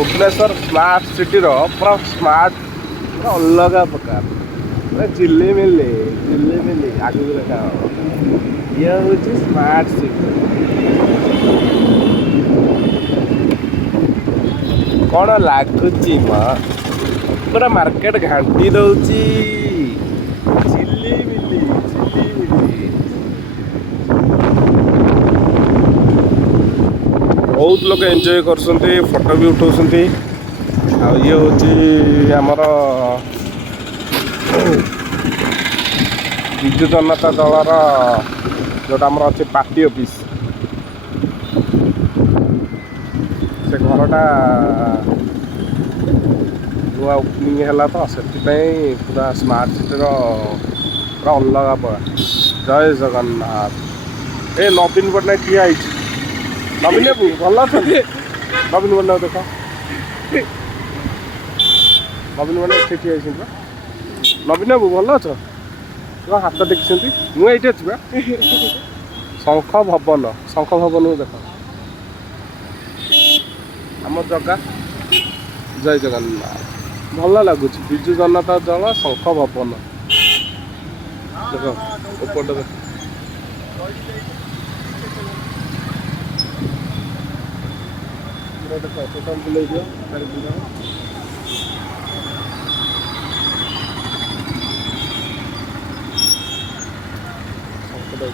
Bhubaneswar smart city पूरा smart पूरा अलग प्रकार झिल्ली आगे देखा ये हूँ स्मार्ट सिटी कौन लगुच पूरा मार्केट घाटी दौची झिल्ली बहुत लोग एंजॉय कर फोटो भी उठाउछन्ति ये हूँ आमर विजु जनता दलर जोटा आमर अच्छे पार्टी ऑफिस से घरटा नुआ ओपनिंग है तो से पूरा स्मार्ट सिटी पूरा अलग जय जगन्नाथ ए नवीन पट्टनायक ठिया नवीन बाबू भल नवीन पट्टनायक देख नवीन पट्टनायक ठिया नवीन बाबू भल अछ हाथ देखी मुझे ये अच्छी शंख भवन देख आम जगह जय जगन्नाथ भल लगुच विजु जनता दल शंख भवन देख ऊपर देख टोटाल बुले दियो शंखटा